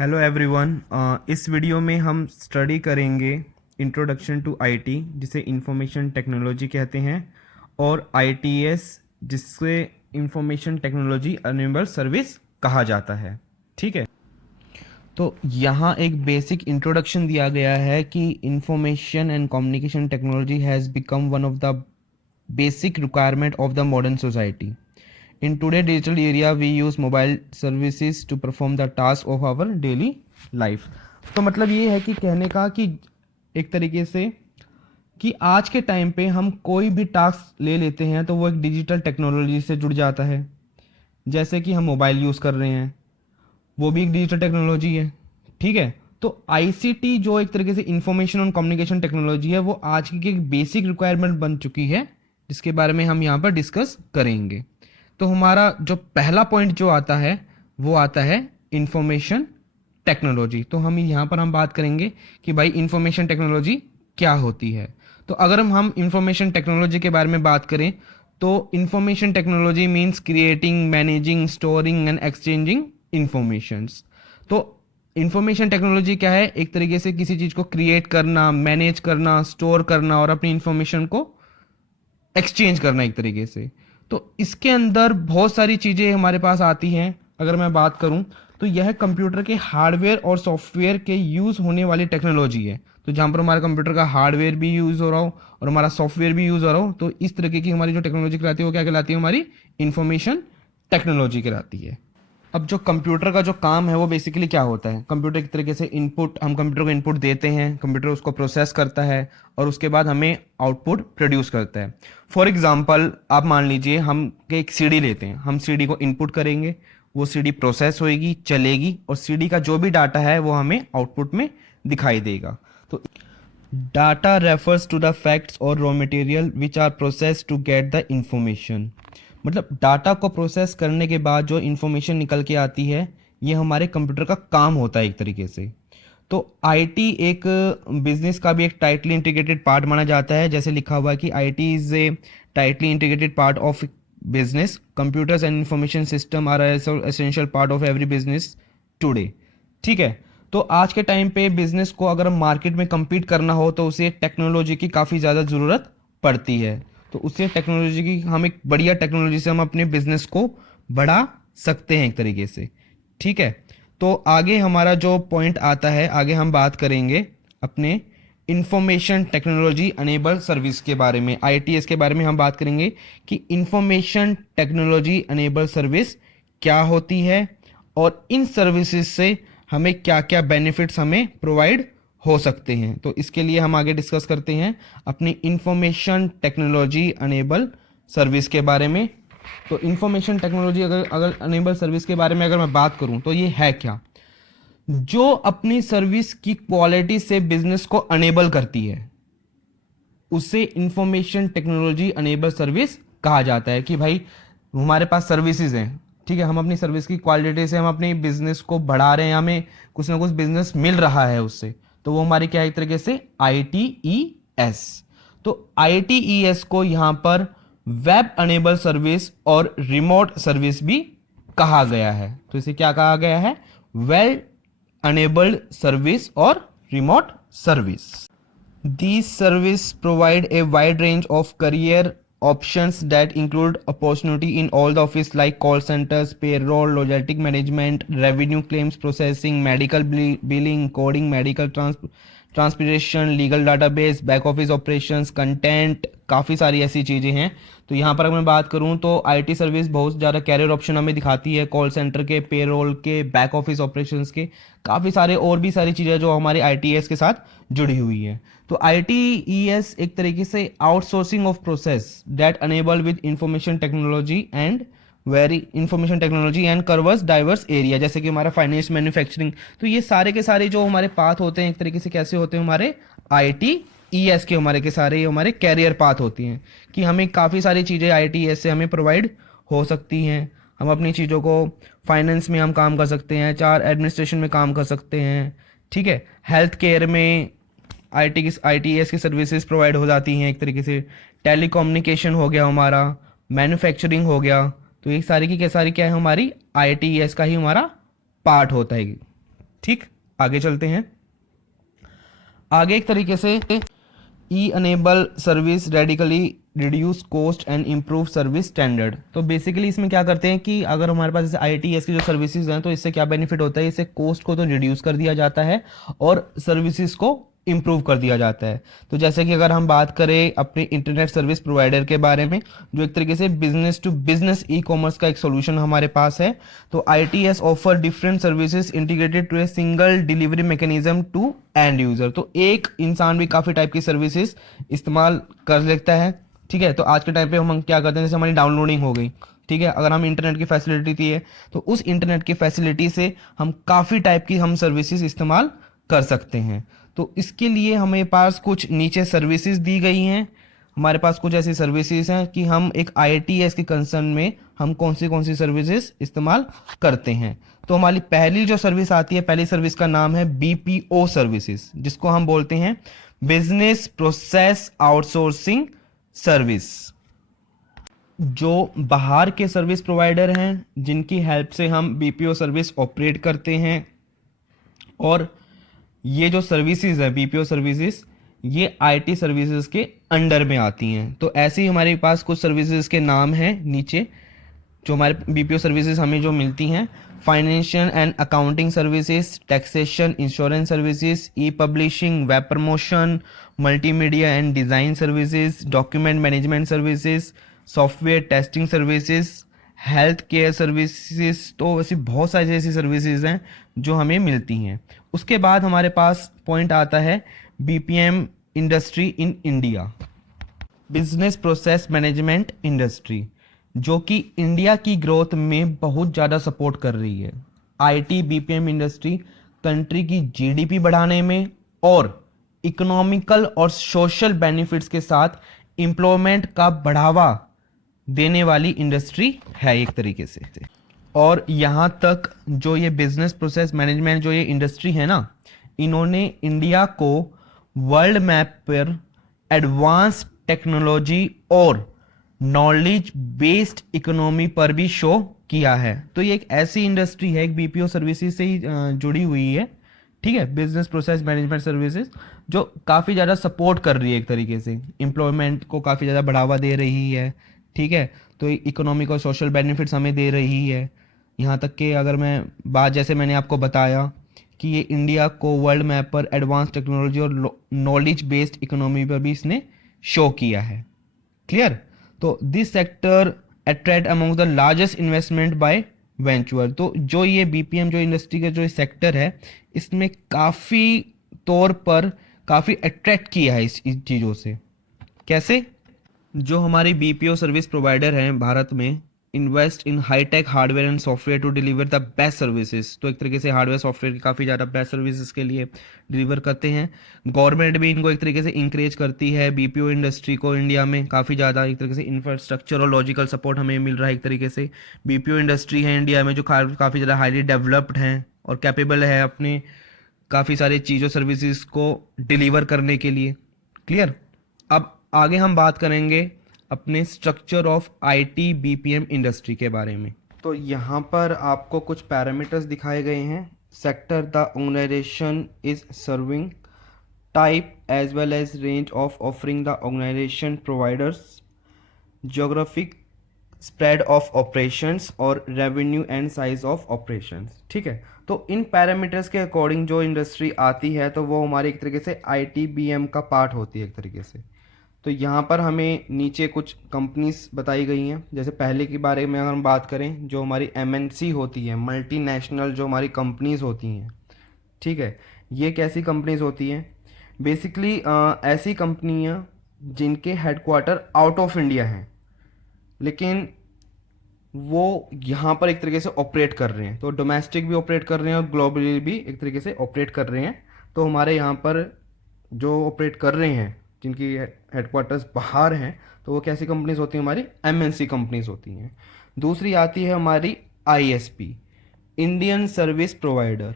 Hello everyone. इस video में हम स्टडी करेंगे इंट्रोडक्शन टू आईटी, जिसे इंफॉर्मेशन टेक्नोलॉजी कहते हैं, और आईटीएस, जिससे इंफॉर्मेशन टेक्नोलॉजी अनेबल सर्विस कहा जाता है। ठीक है, तो यहाँ एक बेसिक इंट्रोडक्शन दिया गया है कि information and communication technology has become one of the basic requirement of the modern society. In today's digital area, we use mobile services to perform the task of our daily life. तो मतलब ये है कि कहने का कि एक तरीके से कि आज के टाइम पे हम कोई भी टास्क ले लेते हैं तो वो एक डिजिटल टेक्नोलॉजी से जुड़ जाता है। जैसे कि हम मोबाइल यूज़ कर रहे हैं, वो भी एक डिजिटल टेक्नोलॉजी है। ठीक है, तो आईसीटी जो एक तरीके से इंफॉर्मेशन और कम्युनिकेशन टेक्नोलॉजी है, वो आज की एक बेसिक रिक्वायरमेंट बन चुकी है, जिसके बारे में हम यहाँ पर डिस्कस करेंगे। तो हमारा जो पहला पॉइंट जो आता है वो आता है इंफॉर्मेशन टेक्नोलॉजी। तो हम यहाँ पर हम बात करेंगे कि भाई इंफॉर्मेशन टेक्नोलॉजी क्या होती है। तो अगर हम इंफॉर्मेशन टेक्नोलॉजी के बारे में बात करें तो information technology means creating, managing, storing and exchanging informations. तो इंफॉर्मेशन टेक्नोलॉजी क्या है? एक तरीके से किसी चीज़ को क्रिएट करना, मैनेज करना, स्टोर करना और अपनी इंफॉर्मेशन को एक्सचेंज करना एक तरीके से। तो इसके अंदर बहुत सारी चीज़ें हमारे पास आती हैं। अगर मैं बात करूं तो यह कंप्यूटर के हार्डवेयर और सॉफ्टवेयर के यूज़ होने वाली टेक्नोलॉजी है। तो जहाँ पर हमारे कंप्यूटर का हार्डवेयर भी यूज़ हो रहा हो और हमारा सॉफ्टवेयर भी यूज़ हो रहा हो, तो इस तरीके की हमारी जो टेक्नोलॉजी कहलाती है वो क्या कहलाती है? हमारी इंफॉर्मेशन टेक्नोलॉजी कहलाती है। अब जो कंप्यूटर का जो काम है वो बेसिकली क्या होता है? कंप्यूटर एक तरीके से इनपुट, हम कंप्यूटर को इनपुट देते हैं, कंप्यूटर उसको प्रोसेस करता है और उसके बाद हमें आउटपुट प्रोड्यूस करता है। फॉर एग्जांपल, आप मान लीजिए हम एक सीडी लेते हैं, हम सीडी को इनपुट करेंगे, वो सीडी प्रोसेस होएगी, चलेगी और सीडी का जो भी डाटा है वो हमें आउटपुट में दिखाई देगा। तो data refers to the facts और raw material which are process to get the information. मतलब डाटा को प्रोसेस करने के बाद जो इंफॉर्मेशन निकल के आती है, ये हमारे कंप्यूटर का काम होता है एक तरीके से। तो आईटी एक बिजनेस का भी एक टाइटली इंटीग्रेटेड पार्ट माना जाता है। जैसे लिखा हुआ है कि IT is a tightly integrated part of business, computers and information system are essential part of every business today. ठीक है, तो आज के टाइम पे बिजनेस को अगर मार्केट में compete करना हो तो उसे टेक्नोलॉजी की काफ़ी ज़्यादा ज़रूरत पड़ती है। तो उससे टेक्नोलॉजी की, हम एक बढ़िया टेक्नोलॉजी से हम अपने बिजनेस को बढ़ा सकते हैं एक तरीके से। ठीक है, तो आगे हमारा जो पॉइंट आता है, आगे हम बात करेंगे अपने इंफॉर्मेशन टेक्नोलॉजी अनेबल सर्विस के बारे में, आईटीएस के बारे में हम बात करेंगे कि इंफॉर्मेशन टेक्नोलॉजी अनेबल सर्विस क्या होती है और इन सर्विसेज से हमें क्या क्या बेनिफिट्स हमें प्रोवाइड हो सकते हैं। तो इसके लिए हम आगे डिस्कस करते हैं अपनी इंफॉर्मेशन टेक्नोलॉजी अनेबल सर्विस के बारे में। तो इंफॉर्मेशन टेक्नोलॉजी अगर अनेबल सर्विस के बारे में अगर मैं बात करूं तो ये है क्या? जो अपनी सर्विस की क्वालिटी से बिजनेस को अनेबल करती है, उसे इंफॉर्मेशन टेक्नोलॉजी अनेबल सर्विस कहा जाता है। कि भाई हमारे पास सर्विसेज हैं, ठीक है, हम अपनी सर्विस की क्वालिटी से हम अपने बिजनेस को बढ़ा रहे हैं, हमें कुछ ना कुछ बिजनेस मिल रहा है उससे, तो वो हमारी क्या है? एक तरीके से आईटीईएस। तो आईटीईएस को यहां पर वेब अनेबल सर्विस और रिमोट सर्विस भी कहा गया है। तो इसे क्या कहा गया है? वेब अनेबल्ड सर्विस और remote service. These services provide a wide range of career options that include opportunity in all the office like call centers, payroll, logistic management, revenue claims processing, medical billing, coding, medical transportation, legal database, back office operations, content, काफ़ी सारी ऐसी चीज़ें हैं। तो यहाँ पर अगर मैं बात करूँ तो आईटी सर्विस बहुत ज़्यादा कैरियर ऑप्शन हमें दिखाती है, कॉल सेंटर के, पेरोल के, बैक ऑफिस ऑपरेशंस के, काफ़ी सारे और भी सारी चीज़ें जो हमारे आईटीएस के साथ जुड़ी हुई है। तो आईटीईएस एक तरीके से outsourcing of process that enable with information technology and very information technology and covers diverse area, जैसे कि हमारा फाइनेंस, मैन्युफैक्चरिंग। तो ये सारे के सारे जो हमारे पाथ होते हैं एक तरीके से कैसे होते हैं? हमारे आईटीईएस के हमारे के सारे हमारे कैरियर पाथ होती हैं कि हमें काफ़ी सारी चीज़ें आईटीईएस से हमें प्रोवाइड हो सकती हैं। हम अपनी चीज़ों को फाइनेंस में हम काम कर सकते हैं, चार एडमिनिस्ट्रेशन में काम कर सकते हैं। ठीक है, हेल्थ केयर में आईटीएस की सर्विसेज प्रोवाइड हो जाती हैं एक तरीके से। टेलीकम्युनिकेशन हो गया हमारा, मैन्युफैक्चरिंग हो गया। तो ये सारी की क्या है? हमारी आईटीएस का ही हमारा पार्ट होता है। ठीक, आगे चलते हैं। आगे एक तरीके से e enable service radically reduce cost and improve service standard. तो बेसिकली इसमें क्या करते हैं कि अगर हमारे पास जैसे ITS की जो सर्विसेज हैं तो इससे क्या बेनिफिट होता है, इससे कॉस्ट को तो रिड्यूस कर दिया जाता है और सर्विसेज को इम्प्रूव कर दिया जाता है। तो जैसे कि अगर हम बात करें अपने इंटरनेट सर्विस प्रोवाइडर के बारे में, जो एक तरीके से business to business e commerce का एक सोल्यूशन हमारे पास है, तो ITS offer different services integrated to a single delivery mechanism to end user. तो एक इंसान भी काफ़ी टाइप की सर्विसेज इस्तेमाल कर लेता है। ठीक है, तो आज के टाइम पे हम क्या करते हैं, जैसे हमारी डाउनलोडिंग हो गई, ठीक है, अगर हम इंटरनेट की फैसिलिटी दी है तो उस इंटरनेट की फैसिलिटी से हम काफ़ी टाइप की हम सर्विसेज इस्तेमाल कर सकते हैं। तो इसके लिए हमें पास कुछ नीचे सर्विसेज दी गई हैं। हमारे पास कुछ ऐसी सर्विसेज हैं कि हम एक ITS के कंसर्न में हम कौन सी सर्विसेज इस्तेमाल करते हैं। तो हमारी पहली जो सर्विस आती है, पहली सर्विस का नाम है BPO सर्विसेज, जिसको हम बोलते हैं बिजनेस प्रोसेस आउटसोर्सिंग सर्विस। जो बाहर के सर्विस प्रोवाइडर हैं जिनकी हेल्प से हम BPO सर्विस ऑपरेट करते हैं, और ये जो सर्विसेज है BPO सर्विसेज, ये IT सर्विसेज के अंडर में आती हैं। तो ऐसे ही हमारे पास कुछ सर्विसेज के नाम हैं नीचे, जो हमारे BPO सर्विसेज हमें जो मिलती हैं: financial and accounting services, taxation insurance services, E publishing, web promotion, multimedia and design services, document management services, software testing services, health care services. तो वैसे बहुत सारी ऐसी सर्विसेज हैं जो हमें मिलती हैं। उसके बाद हमारे पास पॉइंट आता है BPM industry in India, business process management industry, जो कि इंडिया की ग्रोथ में बहुत ज़्यादा सपोर्ट कर रही है। IT BPM इंडस्ट्री कंट्री की GDP बढ़ाने में और इकोनॉमिकल और सोशल बेनिफिट्स के साथ एम्प्लॉयमेंट का बढ़ावा देने वाली इंडस्ट्री है एक तरीके से। और यहाँ तक जो ये बिजनेस प्रोसेस मैनेजमेंट जो ये इंडस्ट्री है ना, इन्होंने इंडिया को वर्ल्ड मैप पर एडवांस टेक्नोलॉजी और नॉलेज बेस्ड इकोनॉमी पर भी शो किया है। तो ये एक ऐसी इंडस्ट्री है, एक BPO सर्विसेज से ही जुड़ी हुई है, ठीक है, बिजनेस प्रोसेस मैनेजमेंट सर्विसेज, जो काफ़ी ज़्यादा सपोर्ट कर रही है एक तरीके से, एम्प्लॉयमेंट को काफ़ी ज़्यादा बढ़ावा दे रही है, ठीक है। तो इकोनॉमिक और सोशल बेनिफिट्स हमें दे रही है। यहाँ तक कि अगर मैं बात, जैसे मैंने आपको बताया कि ये इंडिया को वर्ल्ड मैप पर एडवांस टेक्नोलॉजी और नॉलेज बेस्ड इकोनॉमी पर भी इसने शो किया है। क्लियर? तो this sector attract among the largest investment by venture. तो जो ये BPM जो इंडस्ट्री का जो सेक्टर है, इसमें काफ़ी तौर पर काफ़ी अट्रैक्ट किया है इस चीज़ों से। कैसे? जो हमारी BPO सर्विस प्रोवाइडर हैं भारत में, invest in hitech hardware and software to deliver the best services. तो एक तरीके से हार्डवेयर सॉफ्टवेयर की काफ़ी ज़्यादा बेस्ट सर्विसेज के लिए डिलीवर करते हैं। गवर्नमेंट भी इनको एक तरीके से इंकरेज करती है BPO इंडस्ट्री को इंडिया में काफ़ी ज़्यादा, एक तरीके से इंफ्रास्ट्रक्चर और लॉजिकल सपोर्ट हमें मिल रहा है एक तरीके से। BPO इंडस्ट्री है इंडिया में जो काफ़ी ज़्यादा हाईली डेवलप्ड हैं और कैपेबल है अपने काफ़ी सारे चीज़ों सर्विसेज को डिलीवर करने के लिए। क्लियर? अब आगे हम बात करेंगे अपने structure of IT BPM industry के बारे में। तो यहाँ पर आपको कुछ पैरामीटर्स दिखाए गए हैं। Sector the organisation is serving, type as well as range of offering the organisation providers, geographic spread of operations और revenue and size of operations. ठीक है, तो इन पैरामीटर्स के अकॉर्डिंग जो इंडस्ट्री आती है तो वो हमारी एक तरीके से IT BM का पार्ट होती है एक तरीके से। तो यहाँ पर हमें नीचे कुछ कंपनीज बताई गई हैं। जैसे पहले के बारे में अगर हम बात करें, जो हमारी MNC होती है, मल्टीनेशनल जो हमारी कंपनीज होती हैं, ठीक है, ये कैसी कंपनीज होती हैं? बेसिकली ऐसी कंपनियाँ जिनके हेडक्वार्टर आउट ऑफ इंडिया हैं, लेकिन वो यहाँ पर एक तरीके से ऑपरेट कर रहे हैं। तो डोमेस्टिक भी ऑपरेट कर रहे हैं और ग्लोबली भी एक तरीके से ऑपरेट कर रहे हैं। तो हमारे यहाँ पर जो ऑपरेट कर रहे हैं, जिनकी हेडक्वार्टर्स बाहर हैं, तो वो कैसी कंपनीज होती हैं? हमारी MNC कंपनीज होती हैं। दूसरी आती है हमारी ISP, इंडियन सर्विस प्रोवाइडर।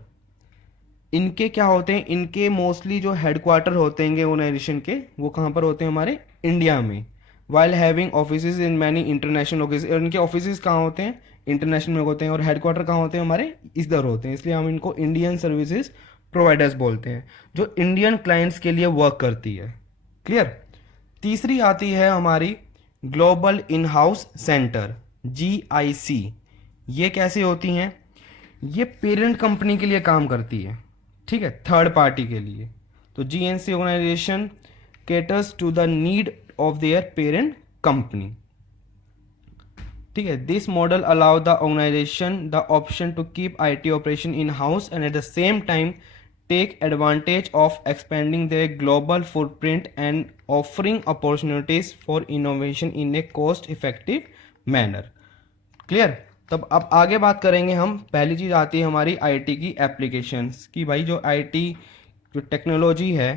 इनके क्या होते हैं? इनके मोस्टली जो हेडक्वार्टर होते हैं ऑर्गेनाइजेशन के, वो कहाँ पर होते हैं? हमारे इंडिया में। While having offices in many international location. इनके ऑफिसेज कहाँ होते हैं? इंटरनेशनल में होते हैं। और हेडक्वार्टर कहाँ होते हैं? हमारे इधर होते हैं, इसलिए हम इनको इंडियन सर्विसेज प्रोवाइडर्स बोलते हैं, जो इंडियन क्लाइंट्स के लिए वर्क करती है। क्लियर। तीसरी आती है हमारी global in house centre, GIC। ये कैसे होती हैं? ये पेरेंट कंपनी के लिए काम करती है, ठीक है, थर्ड पार्टी के लिए। तो GNC organisation caters to the need of their parent company, ठीक है। This model allow the organisation the option to keep IT operation in house and at the same time take advantage of expanding their global footprint and offering opportunities for innovation in a cost effective manner। Clear. तब अब आगे बात करेंगे हम। पहली चीज़ आती है हमारी IT की एप्लीकेशंस की। भाई जो IT जो टेक्नोलॉजी है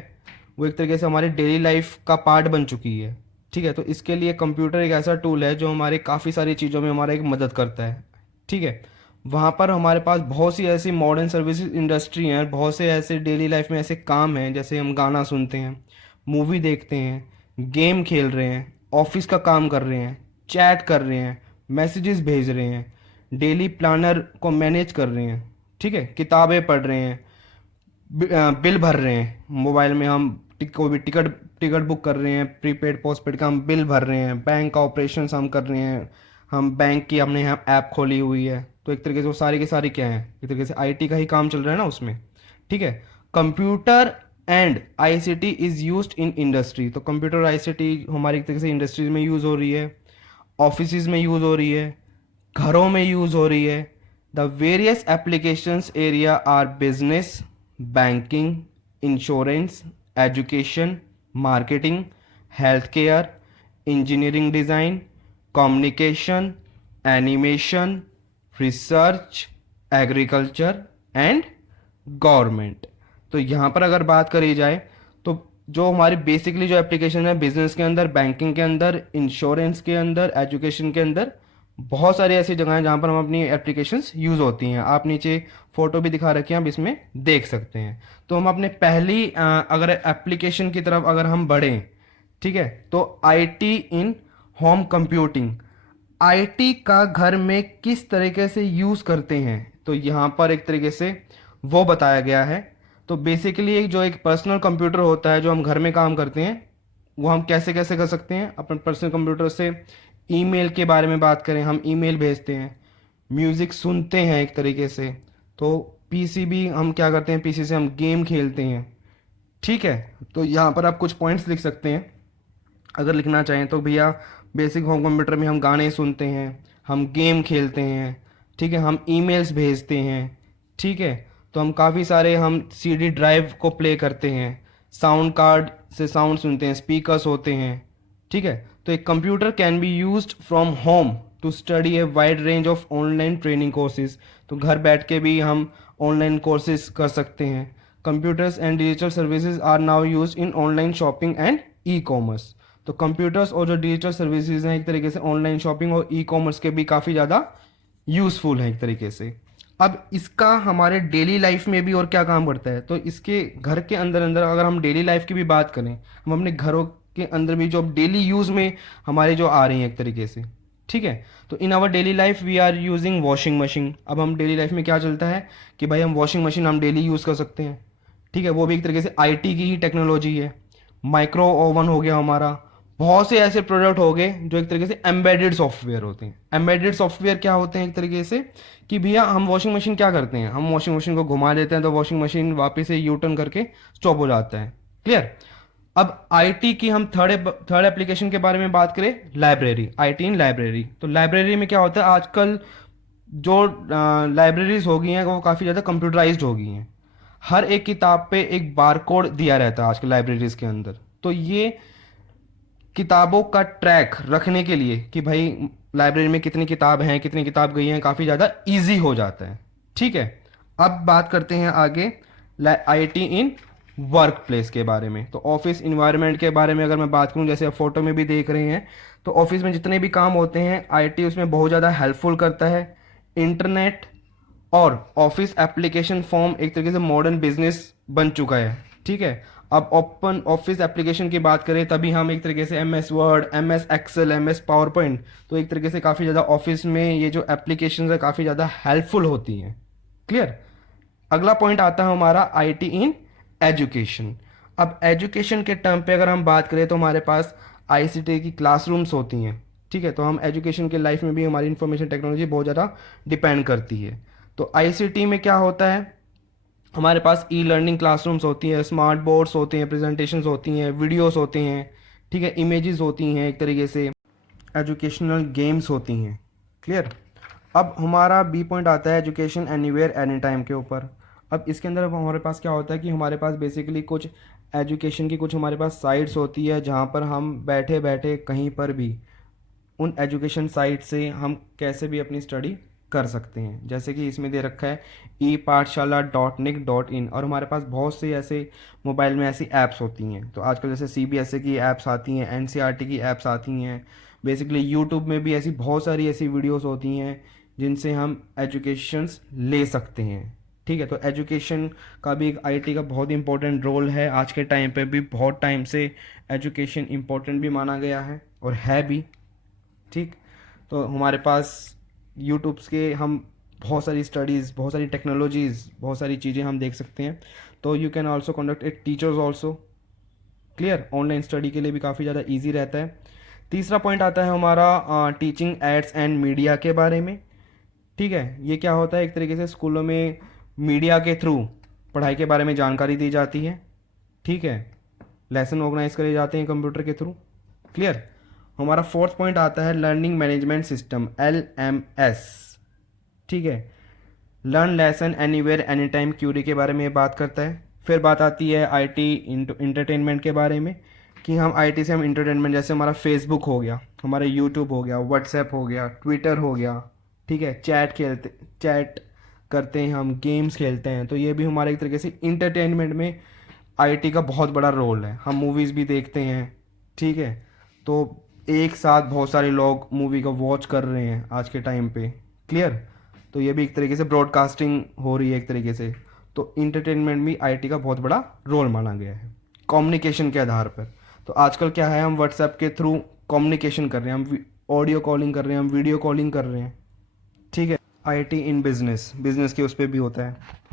वो एक तरीके से हमारी डेली लाइफ का पार्ट बन चुकी है, ठीक है। तो इसके लिए कंप्यूटर एक ऐसा टूल है जो हमारे काफ़ी सारी चीज़ों में हमारा एक मदद करता है, ठीक है। वहाँ पर हमारे पास बहुत सी ऐसी मॉडर्न सर्विसेज इंडस्ट्री हैं, बहुत से ऐसे डेली लाइफ में ऐसे काम हैं, जैसे हम गाना सुनते हैं, मूवी देखते हैं, गेम खेल रहे हैं, ऑफिस का काम कर रहे हैं, चैट कर रहे हैं, मैसेजेस भेज रहे हैं, डेली प्लानर को मैनेज कर रहे हैं, ठीक है, किताबें पढ़ रहे हैं, बिल भर रहे हैं, मोबाइल में हम कोई भी टिकट बुक कर रहे हैं, प्रीपेड पोस्टपेड का हम बिल भर रहे हैं, बैंक का ऑपरेशन हम कर रहे हैं, हम बैंक की हमने यहाँ ऐप खोली हुई है। तो एक तरीके से वो सारी की सारी क्या है, एक तरीके से IT का ही काम चल रहा है ना उसमें, ठीक है। Computer and ICT is used in industry. तो कंप्यूटर और ICT हमारी एक तरीके से इंडस्ट्रीज में यूज़ हो रही है, ऑफिस में यूज़ हो रही है, घरों में यूज़ हो रही है। The various applications area are business, banking, insurance, education, marketing, health care, engineering design, communication, animation, research, agriculture and government. तो यहाँ पर अगर बात करी जाए तो जो हमारी बेसिकली जो एप्लीकेशन है बिजनेस के अंदर, बैंकिंग के अंदर, इंश्योरेंस के अंदर, एजुकेशन के अंदर, बहुत सारी ऐसी जगह हैं जहाँ पर हम अपनी एप्लीकेशंस यूज़ होती हैं। आप नीचे फ़ोटो भी दिखा रखी हैं, आप इसमें देख सकते हैं। तो हम अपने पहली अगर एप्लीकेशन की तरफ अगर हम बढ़ें, ठीक है, तो IT in home computing, IT का घर में किस तरीके से यूज़ करते हैं, तो यहाँ पर एक तरीके से वो बताया गया है। तो बेसिकली एक जो एक पर्सनल कंप्यूटर होता है जो हम घर में काम करते हैं, वो हम कैसे कैसे कर सकते हैं अपने पर्सनल कंप्यूटर से। ईमेल के बारे में बात करें, हम ईमेल भेजते हैं, म्यूज़िक सुनते हैं एक तरीके से। तो PC भी हम क्या करते हैं, PC से हम गेम खेलते हैं, ठीक है। तो यहाँ पर आप कुछ पॉइंट्स लिख सकते हैं अगर लिखना चाहें तो। भैया बेसिक होम कंप्यूटर में हम गाने सुनते हैं, हम गेम खेलते हैं, ठीक है, हम ईमेल्स भेजते हैं, ठीक है। तो हम काफ़ी सारे हम CD ड्राइव को प्ले करते हैं, साउंड कार्ड से साउंड सुनते हैं, स्पीकर्स होते हैं, ठीक है। तो एक computer can be used from home to study a wide range of online training courses. तो घर बैठ के भी हम ऑनलाइन कोर्सेज कर सकते हैं। Computers and digital services are now use in online shopping and ecommerce. तो कंप्यूटर्स और जो डिजिटल सर्विसेज हैं एक तरीके से ऑनलाइन शॉपिंग और E-कॉमर्स के भी काफ़ी ज़्यादा यूज़फुल हैं एक तरीके से। अब इसका हमारे डेली लाइफ में भी और क्या काम करता है, तो इसके घर के अंदर अंदर अगर हम डेली लाइफ की भी बात करें, हम अपने घरों के अंदर भी जो डेली यूज़ में हमारे जो आ रही हैं एक तरीके से, ठीक है। तो in our daily life we are using washing machine. अब हम डेली लाइफ में क्या चलता है कि भाई हम वॉशिंग मशीन हम डेली यूज़ कर सकते हैं, ठीक है। वो भी एक तरीके से IT की ही टेक्नोलॉजी है। माइक्रो ओवन हो गया हमारा, बहुत से ऐसे प्रोडक्ट हो गए जो एक तरीके से एम्बेडेड सॉफ्टवेयर होते हैं। एम्बेडेड सॉफ्टवेयर क्या होते हैं एक तरीके से कि भैया हम वॉशिंग मशीन क्या करते हैं, हम वॉशिंग मशीन को घुमा देते हैं तो वॉशिंग मशीन वापस से U-टर्न करके स्टॉप हो जाता है। क्लियर। अब IT की हम थर्ड एप्लीकेशन के बारे में बात करें, लाइब्रेरी, IT इन लाइब्रेरी। तो लाइब्रेरी में क्या होता है, आजकल जो लाइब्रेरीज हो गई हैं वो काफ़ी ज़्यादा कंप्यूटराइज्ड हो गई हैं। हर एक किताब पे एक बारकोड दिया रहता है आजकल लाइब्रेरीज के अंदर। तो ये किताबों का ट्रैक रखने के लिए कि भाई लाइब्रेरी में कितनी किताब हैं, कितनी किताब गई हैं, काफ़ी ज़्यादा इजी हो जाता है, ठीक है। अब बात करते हैं आगे IT इन वर्क प्लेस के बारे में। तो ऑफिस इन्वायरमेंट के बारे में अगर मैं बात करूं, जैसे आप फोटो में भी देख रहे हैं, तो ऑफिस में जितने भी काम होते हैं IT उसमें बहुत ज़्यादा हेल्पफुल करता है। इंटरनेट और ऑफिस एप्लीकेशन फॉर्म एक तरीके से मॉडर्न बिजनेस बन चुका है, ठीक है। अब ओपन ऑफिस एप्लीकेशन की बात करें तभी हम एक तरीके से MS Word, MS Excel, MS PowerPoint, तो एक तरीके से काफ़ी ज़्यादा ऑफिस में ये जो एप्लीकेशन है काफ़ी ज़्यादा हेल्पफुल होती हैं। क्लियर। अगला पॉइंट आता है हमारा IT इन एजुकेशन। अब एजुकेशन के टर्म पे अगर हम बात करें तो हमारे पास ICT की क्लासरूम्स होती हैं। ठीक है, तो हम एजुकेशन के लाइफ में भी हमारी इंफॉर्मेशन टेक्नोलॉजी बहुत ज़्यादा डिपेंड करती है। तो ICT में क्या होता है, हमारे पास लर्निंग क्लासरूम्स होती हैं, स्मार्ट बोर्ड्स होते हैं, प्रेजेंटेशंस होती हैं, वीडियोस होते हैं, ठीक है, इमेजेस होती हैं, एक तरीके से एजुकेशनल गेम्स होती हैं। क्लियर। अब हमारा बी पॉइंट आता है एजुकेशन एनीवेयर एनी टाइम के ऊपर। अब इसके अंदर हमारे पास क्या होता है कि हमारे पास बेसिकली कुछ एजुकेशन की कुछ हमारे पास साइट्स होती है जहाँ पर हम बैठे बैठे कहीं पर भी उन एजुकेशन साइट से हम कैसे भी अपनी स्टडी कर सकते हैं। जैसे कि इसमें दे रखा है ePathshala.nic.in, और हमारे पास बहुत से ऐसे मोबाइल में ऐसी ऐप्स होती हैं। तो आजकल जैसे CBSE की ऐप्स आती हैं, NCERT की ऐप्स आती हैं, बेसिकली यूट्यूब में भी ऐसी बहुत सारी ऐसी वीडियोस होती हैं जिनसे हम एजुकेशंस ले सकते हैं। ठीक है, तो एजुकेशन का भी एक IT का बहुत इंपॉर्टेंट रोल है। आज के टाइम पे भी बहुत टाइम से एजुकेशन इम्पोर्टेंट भी माना गया है और है भी। ठीक, तो हमारे पास यूट्यूब्स के हम बहुत सारी स्टडीज़, बहुत सारी टेक्नोलॉजीज़, बहुत सारी चीज़ें हम देख सकते हैं। तो you can also conduct it teachers also. Clear, online study के लिए भी काफ़ी ज़्यादा ईजी रहता है। तीसरा पॉइंट आता है हमारा टीचिंग एड्स एंड मीडिया के बारे में। ठीक है, ये क्या होता है, एक तरीके से स्कूलों में मीडिया के थ्रू पढ़ाई के बारे में जानकारी दी जाती है। ठीक है, लेसन ऑर्गेनाइज करे जाते हैं कंप्यूटर के थ्रू। क्लियर। हमारा फोर्थ पॉइंट आता है लर्निंग मैनेजमेंट सिस्टम, LMS। ठीक है, learn lesson anywhere any time query के बारे में बात करता है। फिर बात आती है IT इंटरटेनमेंट के बारे में कि हम IT से हम इंटरटेनमेंट, जैसे हमारा फेसबुक हो गया, हमारा यूट्यूब हो गया, व्हाट्सएप हो गया, ट्विटर हो गया, ठीक है, चैट करते हैं, हम गेम्स खेलते हैं, तो ये भी हमारे एक तरीके से इंटरटेनमेंट में IT का बहुत बड़ा रोल है। हम मूवीज़ भी देखते हैं। ठीक है, तो एक साथ बहुत सारे लोग मूवी को वॉच कर रहे हैं आज के टाइम पे। क्लियर, तो ये भी एक तरीके से ब्रॉडकास्टिंग हो रही है एक तरीके से। तो इंटरटेनमेंट भी IT का बहुत बड़ा रोल माना गया है कम्युनिकेशन के आधार पर। तो आजकल क्या है, हम व्हाट्सएप के थ्रू कम्युनिकेशन कर रहे हैं, हम ऑडियो कॉलिंग कर रहे हैं, हम वीडियो कॉलिंग कर रहे हैं। ठीक है, IT इन बिजनेस के उस पर भी होता है।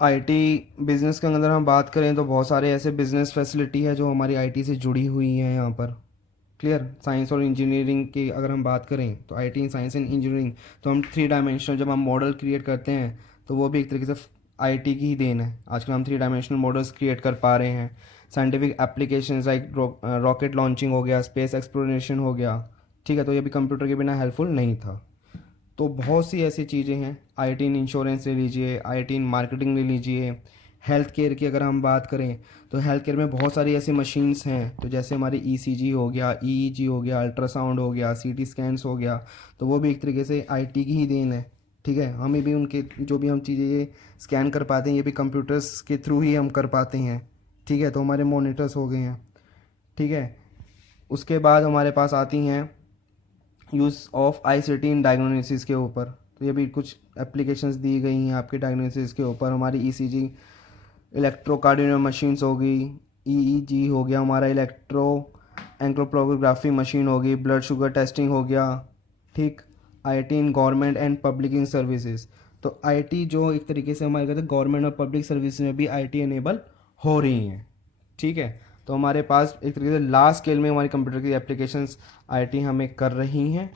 IT बिज़नेस के अंदर हम बात करें तो बहुत सारे ऐसे बिज़नेस फैसिलिटी है जो हमारी IT से जुड़ी हुई हैं यहाँ पर। क्लियर। साइंस और इंजीनियरिंग की अगर हम बात करें तो IT in science and engineering, तो हम 3 डायमेंशनल जब हम मॉडल क्रिएट करते हैं तो वो भी एक तरीके से IT की ही देन है। आजकल हम 3 डायमेंशनल मॉडल्स क्रिएट कर पा रहे हैं। Scientific application like rocket launching हो गया, स्पेस एक्सप्लोरेशन हो गया। ठीक है, तो ये भी कंप्यूटर के बिना हेल्पफुल नहीं था। तो बहुत सी ऐसी चीज़ें हैं। IT इन इंश्योरेंस ले लीजिए, IT इन मार्केटिंग ले लीजिए। हेल्थ केयर की अगर हम बात करें तो हेल्थ केयर में बहुत सारी ऐसी मशीन्स हैं, तो जैसे हमारी ECG हो गया, EEG हो गया, अल्ट्रासाउंड हो गया, CT स्कैन्स हो गया, तो वो भी एक तरीके से IT की ही देन है। ठीक है, हमें भी उनके जो भी हम चीज़ें ये स्कैन कर पाते हैं ये भी कंप्यूटर्स के थ्रू ही हम कर पाते हैं। ठीक है, तो हमारे मोनीटर्स हो गए हैं। ठीक है, उसके बाद हमारे पास आती हैं use of ICT in diagnosis के ऊपर। तो ये भी कुछ एप्लीकेशंस दी गई हैं आपके डायग्नोसिस के ऊपर। हमारी ECG इलेक्ट्रोकार्डियो मशीन्स होगी, EEG हो गया, हमारा इलेक्ट्रो एंक्लोप्लोग्राफी मशीन होगी, ब्लड शुगर टेस्टिंग हो गया। ठीक, IT in government and public in services. तो IT जो एक तरीके से हमारे कहते हैं गवर्नमेंट और पब्लिक सर्विस में भी IT इनेबल हो रही हैं। ठीक है, तो हमारे पास एक तरीके से लार्ज स्केल में हमारी कंप्यूटर की एप्लीकेशंस IT हमें कर रही हैं।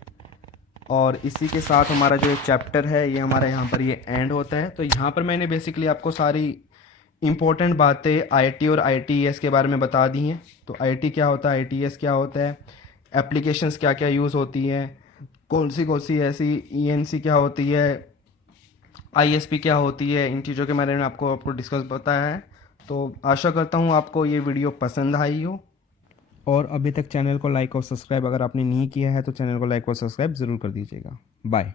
और इसी के साथ हमारा जो एक चैप्टर है ये हमारा यहाँ पर ये एंड होता है। तो यहाँ पर मैंने बेसिकली आपको सारी इम्पोर्टेंट बातें IT और ITES के बारे में बता दी हैं। तो IT क्या होता है, ITES क्या होता है, एप्लीकेशंस क्या क्या यूज़ होती हैं, कौन सी ऐसी ENC क्या होती है, ISP क्या होती है, इन चीज़ों के बारे में आपको डिस्कस बताया है। तो आशा करता हूँ आपको ये वीडियो पसंद आई हो। और अभी तक चैनल को लाइक और सब्सक्राइब अगर आपने नहीं किया है तो चैनल को लाइक और सब्सक्राइब ज़रूर कर दीजिएगा। बाय।